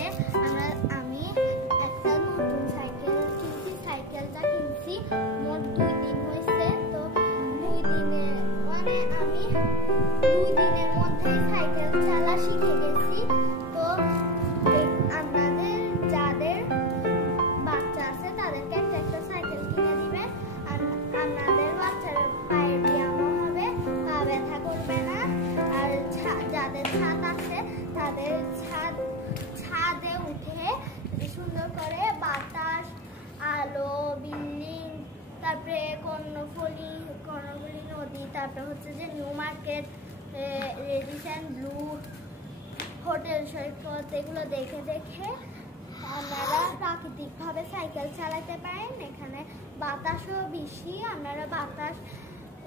এখানে আমি একটা নতুন সাইকেল কিনছি। সাইকেলটা কিনছি মোট 2 দিন হয়েছে। তো 2 দিনে মানে আমি 2 দিনের মধ্যে সাইকেল চালা শিখে গেছি। তো আপনাদের যাদের বাচ্চা আছে তাদেরকে একটা সাইকেল কিনে দিবেন। আর আপনাদের বাচ্চার পায়ের ব্যায়ামও হবে, পা ব্যথা করবে না। আর যাদের ছাদ আছে তাদের ছাদে উঠে সুন্দর করে বাতাস, আলো, বিল্ডিং, তারপরে কর্ণফুলী নদী, তারপরে হচ্ছে যে New Market, Radisson Blu, hotel Saikat, এগুলো দেখে দেখে আপনারা প্রাকৃতিকভাবে সাইকেল চালাতে পারেন। এখানে বাতাসও বেশি, আপনারা বাতাস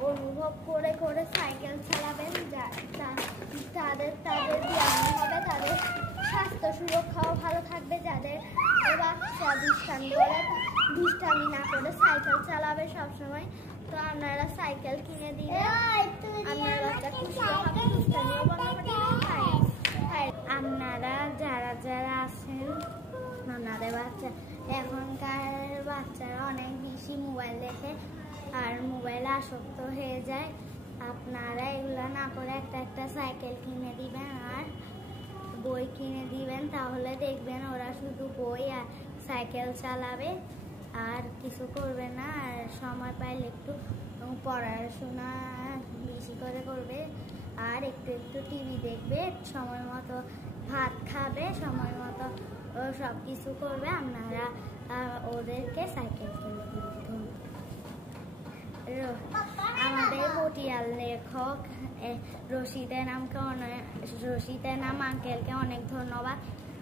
অনুভব করে করে সাইকেল চালাবেন। তাদের ব্যায়াম হবে, তাদের স্বাস্থ্য সুরক্ষাও ভালো থাকবে। যাদের বাচ্চা দুষ্টামি না করে সাইকেল চালাবে সবসময়। তো আপনারা সাইকেল কিনে দিলে আপনার বাচ্চা খুশি হবে, দুষ্টামিও বন্ধ করে দিবেন। আপনারা যারা আছেন আপনাদের বাচ্চা, এখনকার বাচ্চারা অনেক বেশি মোবাইল দেখে আর মোবাইলে আসক্ত হয়ে যায়। আপনারা এগুলো না করে একটা সাইকেল কিনে দিবেন আর বই কিনে দিবেন। তাহলে দেখবেন ওরা শুধু বই আর সাইকেল চালাবে আর কিছু করবে না। আর সময় পাইলে একটু পড়াশোনা বেশি করে করবে আর একটু টিভি দেখবে, সময় মতো ভাত খাবে, সময় মতো সব কিছু করবে। আপনারা ওদেরকে সাইকেল কিনে দিবেন। আমাদের পটিয়াল লেখক রশিদের নাম আঙ্কেলকে অনেক ধন্যবাদ।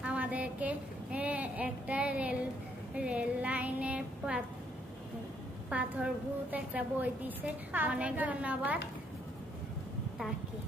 আমাদেরকে একটা রেল লাইনের পাথরভূত একটা বই দিছে, অনেক ধন্যবাদ তাকে।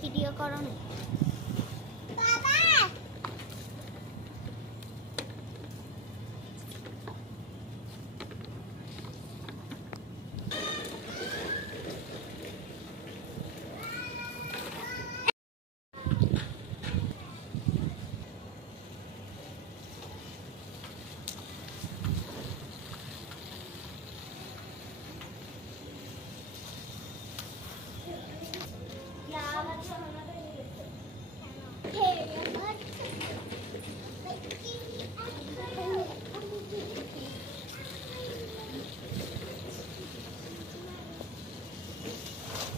ভিডিও করো না।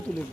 তুলে